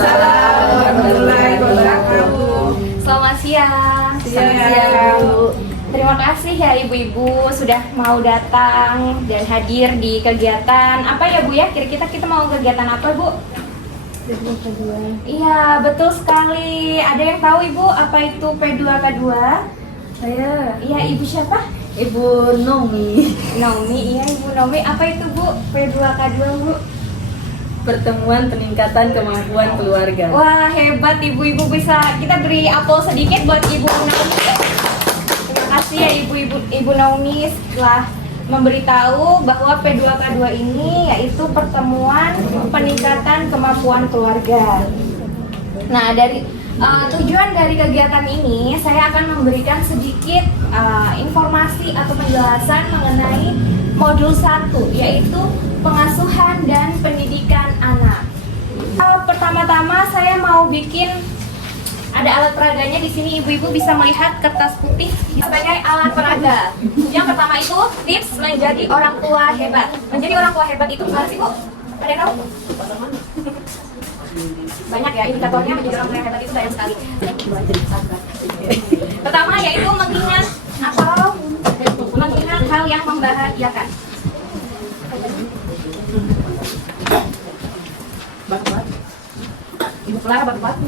Waalaikumsalam warahmatullahi wabarakatuh. Selamat siang. Terima kasih ya ibu-ibu sudah mau datang dan hadir di kegiatan apa ya Bu ya? Kira-kira kita mau kegiatan apa Bu? P2K2. Iya betul sekali. Ada yang tahu Ibu apa itu P2K2? Saya Iya Ibu siapa? Ibu Nomi. Naomi. Iya Ibu Naomi. Apa itu Bu P2K2 Bu? Pertemuan peningkatan kemampuan keluarga. Wah hebat ibu-ibu, bisa kita beri apel sedikit buat Ibu Naomi. Terima kasih ya Ibu Naomi setelah memberitahu bahwa P2K2 ini yaitu pertemuan peningkatan kemampuan keluarga. Nah dari tujuan dari kegiatan ini saya akan memberikan sedikit informasi atau penjelasan mengenai modul 1 yaitu pengasuhan dan pendidikan anak. Pertama-tama saya mau bikin ada alat peraganya di sini, ibu-ibu bisa melihat kertas putih sebagai alat peraga. Yang pertama itu tips menjadi orang tua hebat. Menjadi orang tua hebat itu gimana sih Bu? Ada yang tahu? Banyak ya indikatornya menjadi orang tua yang hebat itu banyak sekali. Pertama yaitu mengingat hal yang membahagiakan. Batu-batu. Ibu Clara batu-batu.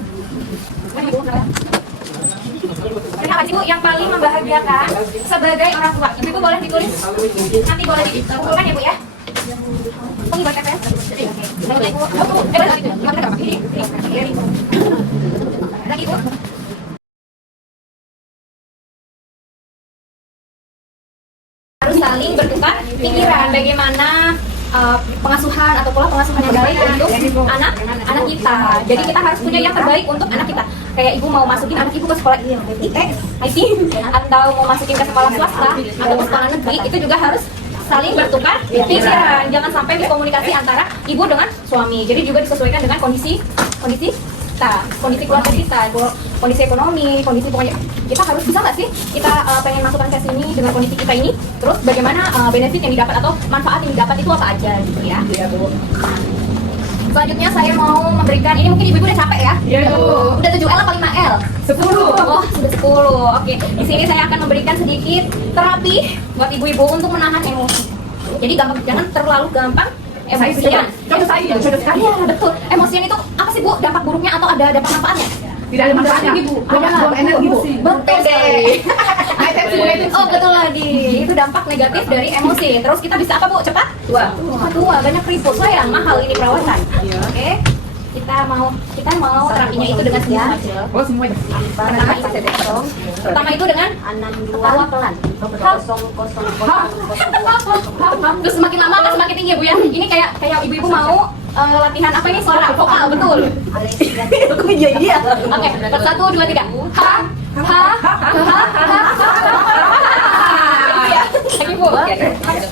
Ini apa sih Bu yang paling membahagiakan sebagai orang tua? Ibu boleh ditulis, nanti boleh dikumpulkan ya Bu ya. Oh ini buat TPS. Lagi Bu. Harus saling bertukar pikiran bagaimana pengasuhan atau pola pengasuhan yang baik untuk anak kita. Jadi kita harus punya yang terbaik untuk anak kita. Kayak ibu mau masukin anak ibu ke sekolah ITS, atau mau masukin ke sekolah swasta atau ke sekolah negeri, itu juga harus saling bertukar pikiran. Jangan sampai miskomunikasi antara ibu dengan suami. Jadi juga disesuaikan dengan kondisi keluarga kita, kondisi ekonomi, kondisi pokoknya kita harus bisa nggak sih kita pengen masukkan ke sini dengan kondisi kita ini, terus bagaimana benefit yang didapat atau manfaat yang didapat itu apa aja gitu ya. Iya Bu. Selanjutnya saya mau memberikan, ini mungkin ibu-ibu udah capek ya? Iya Bu. Udah 7L apa 5L? 10. Oh sudah 10. Oke. Di sini saya akan memberikan sedikit terapi buat ibu-ibu untuk menahan emosi. Jadi jangan terlalu gampang emosian. Contoh saya, iya betul. Emosian itu apa sih Bu? Dampak buruknya atau ada dampak manfaatnya? Tidak ada manfaatnya Bu. Buang energi Bu. Betul deh. Oh betul lagi. Itu dampak negatif dari emosi. Terus kita bisa apa Bu? Cepat tua. Banyak ribut. Sayang mahal ini perawatan. Oke. Kita mau terapinya itu dengan senyum aja. Oh semuanya. Pertama itu dengan ketawa pelan. Terus semakin lama akan semakin tinggi Bu ya. Ini kayak ibu-ibu mau latihan apa ini, suara vokal betul. Iya. Oke, 1, 2, 3. Lagi Bu.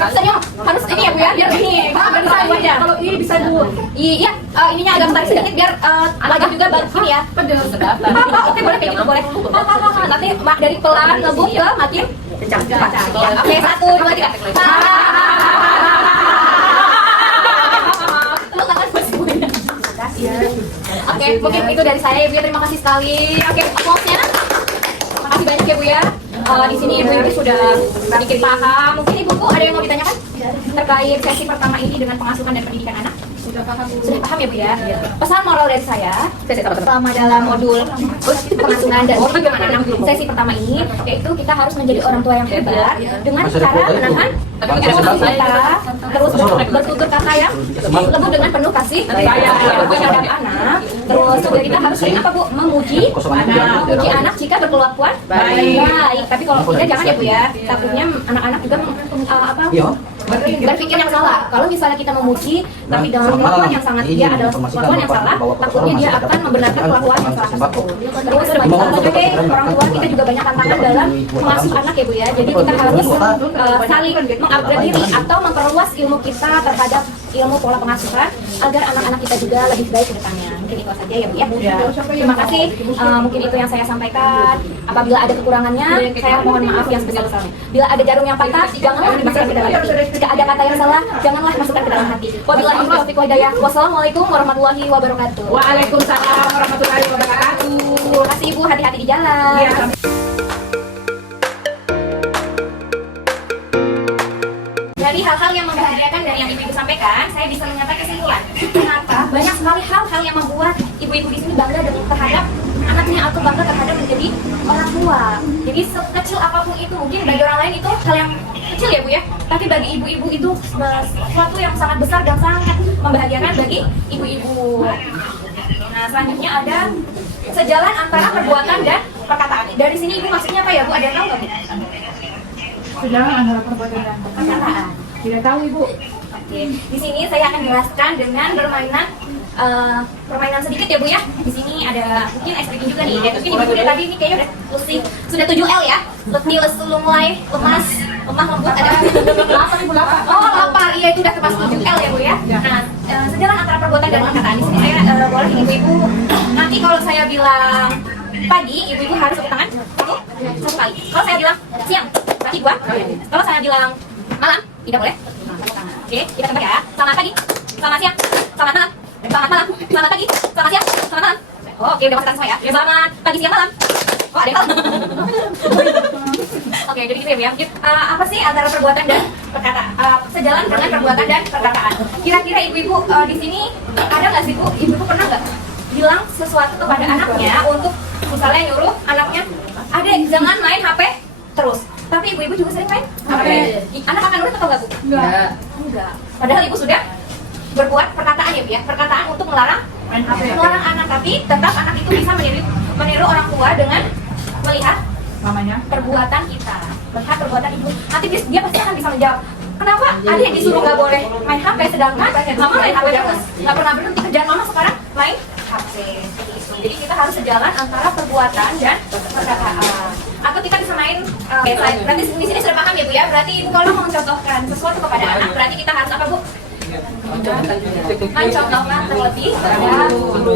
Senyum harus ini ya Bu ya, biar ini agak bisa wajah. Kalau ini bisa Bu. Iya, ininya agak tarik sedikit biar wajah juga ini ya. Oke, boleh kayak gitu boleh. Nanti dari pelan ngebut ke makin kencang. Oke, 1, 2, 3. Oke, mungkin itu dari saya Ibu ya, terima kasih sekali. Oke, applause-nya. Terima kasih banyak ya Bu ya. Di sini ibu-ibu sudah sedikit paham. Mungkin ibu ada yang mau ditanyakan terkait sesi pertama ini dengan pengasuhan dan pendidikan anak? Sudah paham ya Bu ya? Pesan moral dari saya selama dalam modul pengasuhan dan pendidikan anak sesi pertama ini, yaitu kita harus menjadi orang tua yang hebat dengan cara menahan emosi kita, terus bertutur kata yang lembut dengan penuh kasih terhadap anak. Terus juga kita harus sering apa Bu? Memuji anak jika berkelakuan baik. Tapi kalau tidak jangan ya Bu ya. Takutnya anak-anak juga berpikir yang salah. Kalau misalnya kita memuji tapi dengan kelakuan yang sangat dia adalah kelakuan yang salah, takutnya dia akan membenarkan kelakuan yang salah tersebut. Terus sebagai orang tua kita juga banyak tantangan dalam mengasuh anak ya Bu ya. Jadi kita harus saling mengupgrade diri atau memperluas ilmu kita terhadap ilmu pola pengasuhan agar anak-anak kita juga lebih baik ke depannya. Mungkin itu saja ya Bu ya. Terima kasih. Mungkin itu yang saya sampaikan. Apabila ada kekurangannya, saya mohon maaf yang sebesar-besarnya. Bila ada jarum yang patah, janganlah dimasukkan ke dalam hati. Jika ada kata yang salah, janganlah masukkan ke dalam hati. Wabillahi taufiq wal hidayah. Wassalamualaikum warahmatullahi wabarakatuh. Waalaikumsalam warahmatullahi wabarakatuh. Terima kasih Ibu, hati-hati di jalan. Iya, Dari hal-hal yang membahagiakan dari yang ibu-ibu sampaikan, saya bisa mencapai kesimpulan. Kenapa? Banyak sekali hal-hal yang membuat ibu-ibu di sini bangga dengan terhadap anaknya atau bangga terhadap menjadi orang tua. Jadi sekecil apapun itu, mungkin bagi orang lain itu hal yang kecil ya Bu ya. Tapi bagi ibu-ibu itu sesuatu yang sangat besar dan sangat membahagiakan bagi ibu-ibu. Nah, selanjutnya ada sejalan antara perbuatan dan perkataan. Dari sini ibu maksudnya apa ya Bu? Ada yang tahu nggak Bu? sejalan antara perbuatan dan Perkataan. tidak tahu Ibu. Oke, di sini saya akan jelaskan dengan permainan sedikit ya Bu ya. Di sini ada mungkin ice breaking juga nih. Dan mungkin ibu udah tadi ini kayaknya sudah 7L ya. Letih, lesu, lumlai, lemas, lemah, lembut ada. Lapar Ibu, lapar. Oh lapar, iya itu udah termasuk 7L ya Bu ya. Nah, sejalan antara perbuatan dan perkataan. Di sini saya boleh ibu-ibu. Nanti kalau saya bilang pagi, ibu-ibu harus tepuk tangan satu kali. Kalau saya bilang siang, berarti dua. Kalau saya bilang malam, tidak boleh. Oke, kita kembali ya. Selamat pagi, selamat siang, selamat malam, selamat malam, selamat pagi, selamat siang, selamat malam. Oh, oke, udah masuk semua ya. Selamat pagi, siang, malam. Oh, ada yang tahu? Oke, jadi gitu ya Bu ya. Apa sih antara perbuatan dan perkataan? Sejalan dengan perbuatan dan perkataan. Kira-kira ibu-ibu di sini ada nggak sih Bu? Ibu-ibu pernah nggak bilang sesuatu kepada anaknya untuk misalnya nyuruh anaknya, adek jangan main HP terus. Tapi ibu-ibu juga sering main HP. Anak akan nurut atau enggak Bu? Enggak. Padahal ibu sudah berbuat perkataan ya Bu ya. Perkataan untuk melarang Main HP. melarang anak, tapi tetap anak itu bisa meniru orang tua dengan melihat Mamanya. perbuatan kita, melihat perbuatan ibu. Nanti dia pasti akan bisa menjawab. Kenapa adik disuruh nggak boleh main HP sedangkan mama main HP terus? Nggak pernah berhenti kerjaan mama sekarang main HP. Seperti itu. Jadi kita harus sejalan antara perbuatan dan perkataan. Atau kita bisa main. Berarti di sini sudah paham ya Bu ya. Berarti ibu kalau mau mencontohkan sesuatu kepada anak, berarti kita harus apa Bu? Mencontohkan terlebih dahulu.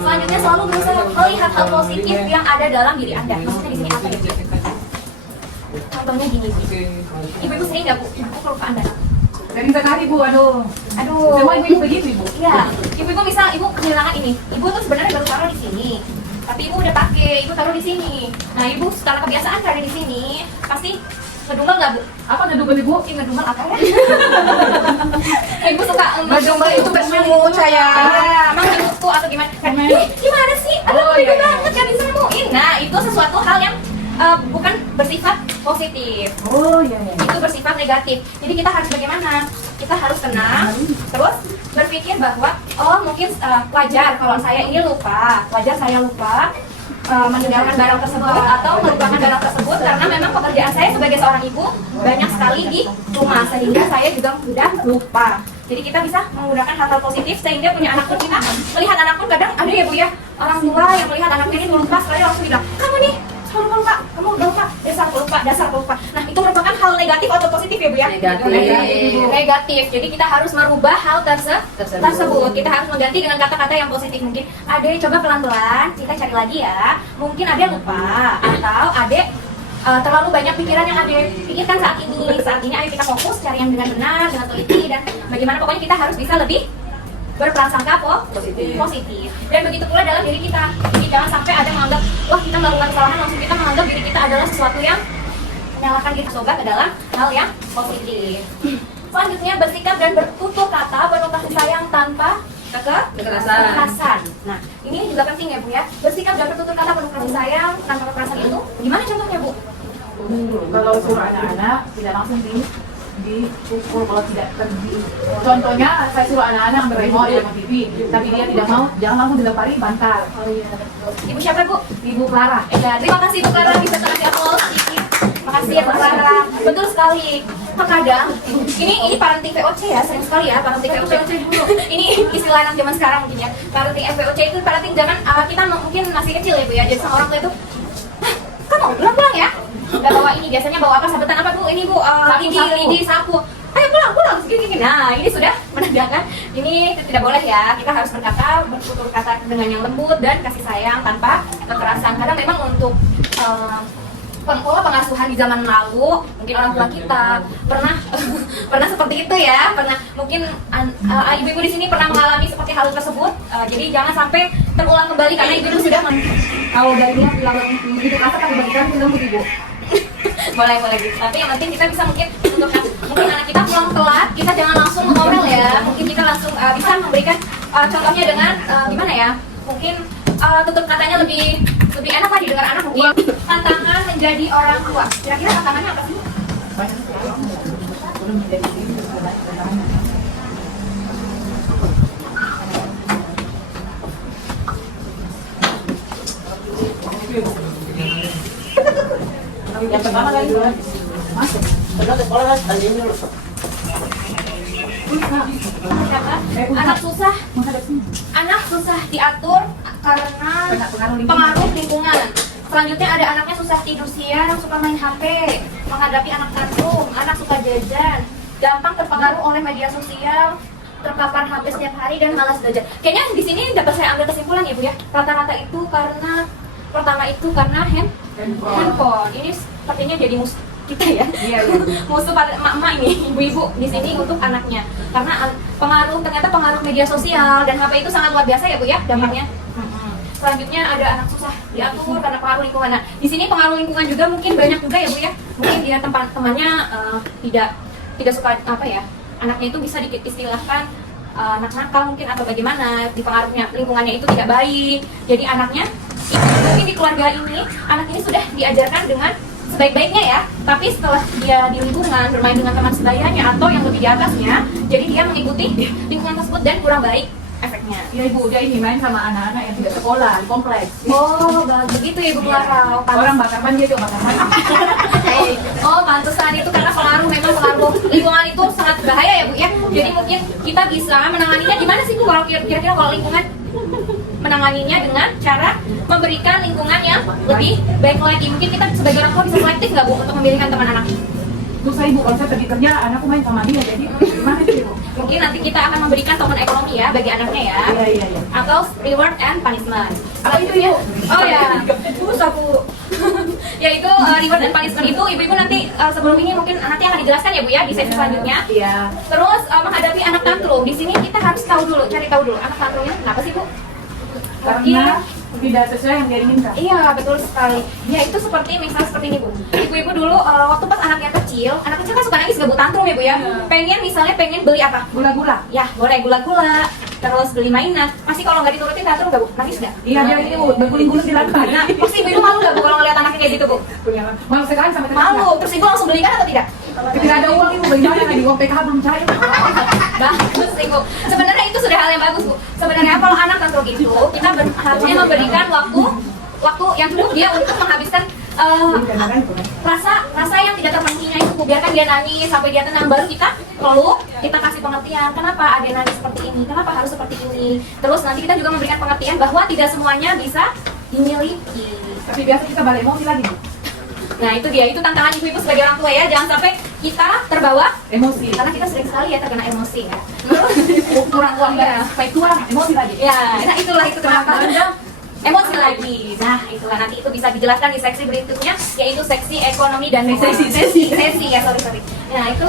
Selanjutnya selalu berusaha melihat hal positif yang ada dalam diri Anda. Maksudnya di sini apa ya? Contohnya gini, ibu-ibu sering nggak Bu? Aku kelupaan dana. Dari sekali Bu, aduh. Semua ibu begitu Ibu. Iya, ibu-ibu misal ibu kehilangan ini, ibu tuh sebenarnya baru taruh di sini, tapi ibu udah pakai, ibu taruh di sini. Nah ibu setelah kebiasaan ada di sini, pasti ngedumel nggak Bu? Apa ngedumel Ibu? Ngedumel apa ya? Ibu suka Ngedumel itu bersemut saya. Emang itu atau gimana? Gimana sih? Aduh, Oh, iya, iya. banget gak bisa nemuin. Nah, itu sesuatu hal yang bukan bersifat positif. Oh iya iya. Itu bersifat negatif. Jadi kita harus bagaimana? Kita harus tenang, terus berpikir bahwa oh mungkin wajar kalau saya ini lupa, wajar saya lupa meninggalkan barang tersebut atau melupakan barang tersebut karena memang pekerjaan saya sebagai seorang ibu banyak sekali di rumah sehingga saya juga mudah lupa. Jadi kita bisa menggunakan hal-hal positif sehingga punya anak pun kita melihat anak pun kadang ada ya Bu ya orang tua yang melihat anaknya ini lupa sekali langsung bilang kamu nih selalu lupa, kamu udah lupa, dasar pelupa. Nah itu merupakan hal negatif atau positif ya Bu ya? Negatif. Jadi kita harus merubah hal tersebut. Kita harus mengganti dengan kata-kata yang positif. Mungkin adek coba pelan-pelan, kita cari lagi ya. Mungkin adek lupa atau adek terlalu banyak pikiran yang adek pikirkan saat ini. Saat ini ayo kita fokus cari yang dengan benar, dengan teliti dan bagaimana pokoknya kita harus bisa lebih berprasangka positif. Dan begitu pula dalam diri kita. Jadi jangan sampai ada menganggap wah kita melakukan kesalahan langsung kita menganggap diri kita adalah sesuatu yang menyalahkan diri. Coba ke dalam hal yang positif. Selanjutnya bersikap dan bertutur kata penuh kasih sayang tanpa kekerasan. Nah ini juga penting ya Bu ya. Bersikap dan bertutur kata penuh kasih sayang tanpa kekerasan itu gimana contohnya Bu? Kalau suruh anak-anak tidak langsung dipukul kalau tidak terdi. Contohnya saya suruh anak-anak berremote sama TV, tapi dia tidak mau, jangan langsung dilempari bantal. Ibu siapa Bu? Ibu Clara. Ya, terima kasih Bu Clara bisa kasih aplaus sedikit. Makasih ya Bu Clara. Betul sekali. Terkadang ini parenting VOC ya, sering sekali ya parenting VOC dulu. Ini istilah anak zaman sekarang mungkin ya. Parenting VOC itu parenting zaman kita mungkin masih kecil ya Bu ya. Jadi sama orang tua itu, kamu pulang ya? Gak bawa ini, biasanya bawa apa? Sabetan apa Bu? Ini Bu, lidi, sapu. ayo pulang pulang segini. Nah ini sudah menandakan ini tidak boleh ya. Kita harus berkata bertutur kata dengan yang lembut dan kasih sayang tanpa kekerasan. Karena memang untuk pola pengasuhan di zaman lalu mungkin orang tua kita pernah pernah seperti itu ya, pernah mungkin ibu-ibu di sini pernah mengalami seperti hal tersebut. Jadi jangan sampai terulang kembali karena ibu sudah Kalau dari dia bilang begitu kasar kan dibandingkan film ibu. boleh gitu. Tapi yang penting kita bisa mungkin untuk mungkin anak kita pulang telat, kita jangan langsung ngomel ya. Mungkin kita langsung bisa memberikan contohnya dengan gimana ya? Mungkin tutur katanya lebih enak lah didengar anak mungkin. Tantangan menjadi orang tua. Kira-kira tantangannya apa sih? Banyak sekali. Belum menjadi diri, tantangannya. Yang pertama kali masuk. Anak susah diatur karena pengaruh lingkungan. Selanjutnya ada anaknya susah tidur siang, suka main HP, menghadapi anak tantrum, anak suka jajan, gampang terpengaruh oleh media sosial, terpapar HP setiap hari dan malas belajar. Kayaknya di sini dapat saya ambil kesimpulan ya Bu ya. Rata-rata itu karena pertama itu karena handphone. Ini sepertinya jadi musuh kita ya. Iya. Musuh pada emak-emak ini, ibu-ibu di sini untuk anaknya. Karena ternyata pengaruh media sosial dan HP itu sangat luar biasa ya Bu ya dampaknya. Selanjutnya ada anak susah diatur karena pengaruh lingkungan. Nah, di sini pengaruh lingkungan juga mungkin banyak juga ya Bu ya. Mungkin dia teman-temannya tidak suka apa ya. Anaknya itu bisa istilahkan anak nakal mungkin atau bagaimana, dipengaruhnya lingkungannya itu tidak baik. Jadi anaknya mungkin di keluarga ini anak ini sudah diajarkan dengan sebaik-baiknya ya, tapi setelah dia di lingkungan bermain dengan teman sebayanya atau yang lebih di atasnya, jadi dia mengikuti lingkungan tersebut dan kurang baik efeknya. Ya Ibu, dia ini main sama anak-anak yang tidak sekolah di kompleks. Oh, begitu ya Bu Clara. Orang bakar ban dia juga bakar ban. Oh, pantesan itu karena memang pengaruh lingkungan itu sangat bahaya ya Bu ya. Jadi mungkin kita bisa menanganinya gimana sih Bu kalau kira-kira kalau lingkungan menanganinya dengan cara memberikan lingkungan yang lebih baik lagi. Mungkin kita sebagai orang tua bisa selektif nggak Bu untuk memilihkan teman anak? Terus saya Ibu, kalau saya pergi kerja, anakku main sama dia, jadi gimana sih Ibu? Mungkin nanti kita akan memberikan token ekonomi ya bagi anaknya ya. Iya. Atau reward and punishment. Apa itu ya? Oh ya, susah Bu. Yaitu reward and punishment itu ibu-ibu nanti sebelum ini mungkin nanti akan dijelaskan ya Bu ya di sesi selanjutnya. Iya. Terus menghadapi anak tantrum, di sini kita harus cari tahu dulu anak tantrumnya kenapa sih Bu? Karena tidak sesuai yang dia inginkan. Iya, betul sekali. Ya itu misalnya seperti ini Bu. Ibu-ibu dulu waktu pas anaknya kecil kan suka nangis gak Bu, tantrum ya Bu ya. Pengen beli apa? Gula-gula. Ya, boleh gula-gula. Terus beli mainan. Masih kalau nggak diturutin tantrum gak Bu? Nangis gak? Iya, dia ini Bu, berguling-guling di lantai. Nah, pasti ibu malu gak Bu kalau ngeliat anaknya kayak gitu Bu? Malu sekali sampai Malu. Terus ibu langsung belikan atau tidak? Tidak ada uang Ibu, bagaimana lagi? Uang PKH belum cair. Bagus Ibu. Sebenarnya itu sudah hal yang bagus Bu. Sebenarnya kalau anak tantrum itu kita harusnya memberikan waktu yang cukup dia untuk menghabiskan rasa yang tidak terpenuhinya itu Bu. Biarkan dia nangis sampai dia tenang, baru kita kasih pengertian kenapa ada nangis seperti ini, kenapa harus seperti ini. Terus nanti kita juga memberikan pengertian bahwa tidak semuanya bisa dimiliki. Tapi biasa kita balik emosi lagi Bu. Nah itu dia, itu tantangan ibu-ibu sebagai orang tua ya. Jangan sampai kita terbawa Emosi. karena kita sering sekali ya terkena emosi ya. Kurang uang ya. Baik tua, emosi lagi. Ya, nah itulah itu kenapa emosi lagi. Nah itulah nanti itu bisa dijelaskan di seksi berikutnya, yaitu seksi ekonomi dan sesi ya, sorry. Nah itu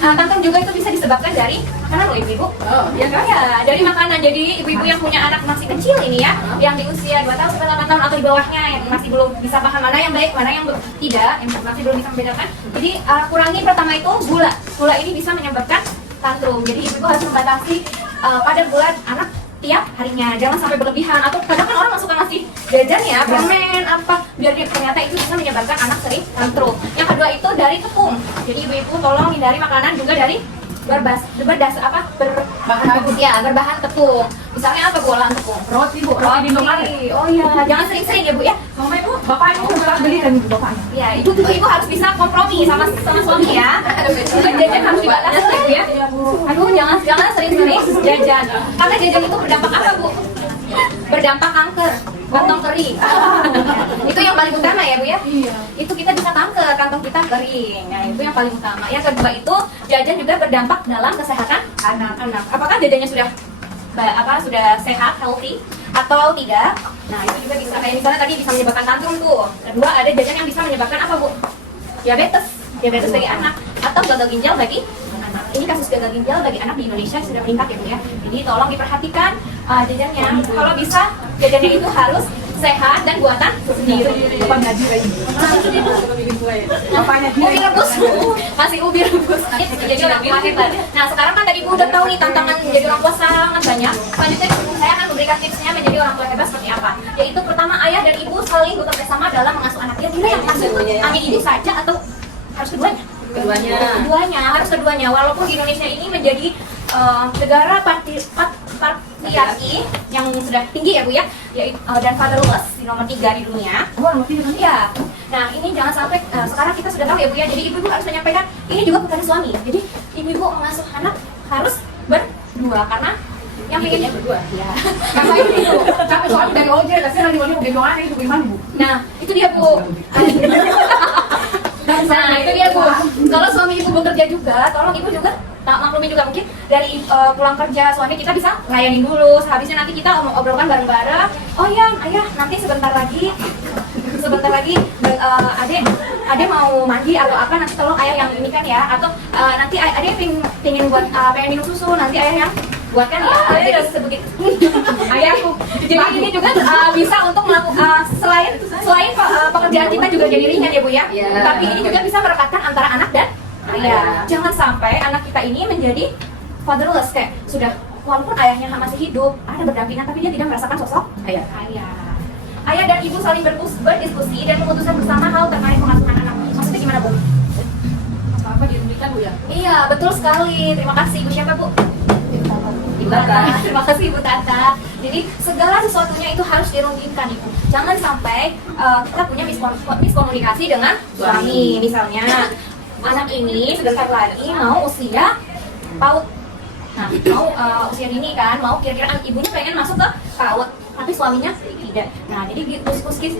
tantrum juga itu bisa disebabkan dari makanan loh ibu-ibu. Oh, iya kan? Ya, dari makanan. Jadi ibu-ibu yang punya anak masih kecil ini ya, yang di usia 2 tahun sampai 8 tahun atau di bawahnya yang masih belum bisa paham mana yang baik, mana yang tidak, yang masih belum bisa membedakan. Jadi kurangi pertama itu gula. Gula ini bisa menyebabkan tantrum. Jadi ibu-ibu harus membatasi kadar gula anak tiap harinya, jangan sampai berlebihan. Atau kadang kan orang suka ngasih jajan ya, permen apa, biar dia ternyata itu bisa menyebabkan anak sering tantrum. Yang kedua itu dari tepung. Jadi ibu-ibu tolong hindari makanan juga dari berbahan tepung. Misalnya apa Bu olahan tepung? Roti Bu, roti di Indomaret. Oh iya, jangan sering-sering ya Bu ya. Sama Ibu, bapaknya Ibu beli dan Ibu bapaknya. Ya, ibu harus bisa kompromi sama suami ya. Jajan harus dibatasi ya Bu ya. Aduh, jangan sering-sering jajan. Karena jajan itu berdampak apa Bu? Berdampak kanker. kantong kering. Itu yang paling utama ya Bu ya. Iya. Itu kita bisa tangke kantong kita kering. Nah, itu yang paling utama. Yang kedua itu jajan juga berdampak dalam kesehatan anak-anak. Apakah jajannya sudah sudah sehat, healthy atau tidak? Nah, itu juga bisa kayak misalnya tadi bisa menyebabkan tantrum tuh. Kedua, ada jajan yang bisa menyebabkan apa, Bu? Diabetes bagi anak atau gagal ginjal bagi anak. Ini kasus gagal ginjal bagi anak di Indonesia sudah meningkat ya Bu ya. Jadi tolong diperhatikan jajannya. Kalau bisa jajannya itu harus sehat dan buatan sendiri. Bapak ngaji lagi. Bapaknya Ubi rebus, masih ubi rebus. Jadi orang tua hebat. Nah sekarang kan tadi Bu udah tahu nih tantangan menjadi orang tua sangat banyak. Selanjutnya saya akan memberikan tipsnya menjadi orang tua hebat seperti apa. Yaitu pertama, ayah dan ibu saling bekerja sama dalam mengasuh anak. Kira-kira yang masuk hanya ibu saja atau harus keduanya? Keduanya, harus keduanya. Walaupun di Indonesia ini menjadi negara patriarki yang sudah tinggi ya Bu ya, yaitu dan fatherless di nomor 3 di dunia. Oh, nomor 3 kan? Iya. Nah ini jangan sampai sekarang kita sudah tahu ya Bu ya. Jadi ibu-ibu harus menyampaikan ini juga kepada suami. Jadi ibu-ibu mengasuh anak harus berdua karena yang pengennya berdua. Ya. Karena ini Bu, capek soalnya dari ojek, kasih nanti mau gendong aneh itu gimana Bu? Nah itu dia Bu. Nah itu dia Bu. Kalau suami ibu bekerja juga, tolong ibu juga maklumin juga mungkin dari pulang kerja suami kita bisa layanin dulu. Sehabisnya nanti kita obrolkan bareng-bareng. Oh ya ayah nanti sebentar lagi adek mau mandi atau apa, nanti tolong ayah yang ini kan ya, atau nanti adek pengen buat pengen minum susu, nanti ayah yang buatkan ya. Jadi sebegitu ayahku. Jadi ini juga bisa untuk melakukan selain pekerjaan kita juga jadi ringan ya Bu ya. Tapi ini juga bisa merekatkan antara anak dan ayah. Jangan sampai anak kita ini menjadi fatherless, kayak sudah walaupun ayahnya masih hidup, ada berdampingan tapi dia tidak merasakan sosok ayah. Ayah dan ibu saling berdiskusi dan memutuskan bersama hal terkait pengasuhan anak. Maksudnya gimana Bu? Apa dirugikan Bu ya? Iya betul sekali. Terima kasih Ibu siapa Bu? Ibu Tata. Terima kasih Ibu Tata. Jadi segala sesuatunya itu harus dirundingkan Ibu. Jangan sampai kita punya miskomunikasi dengan suami. Misalnya anak ini sebentar lagi mau usia PAUD. Nah, mau usia dini kan, mau kira-kira ibunya pengen masuk ke PAUD, tapi suaminya tidak. Nah, jadi diskusi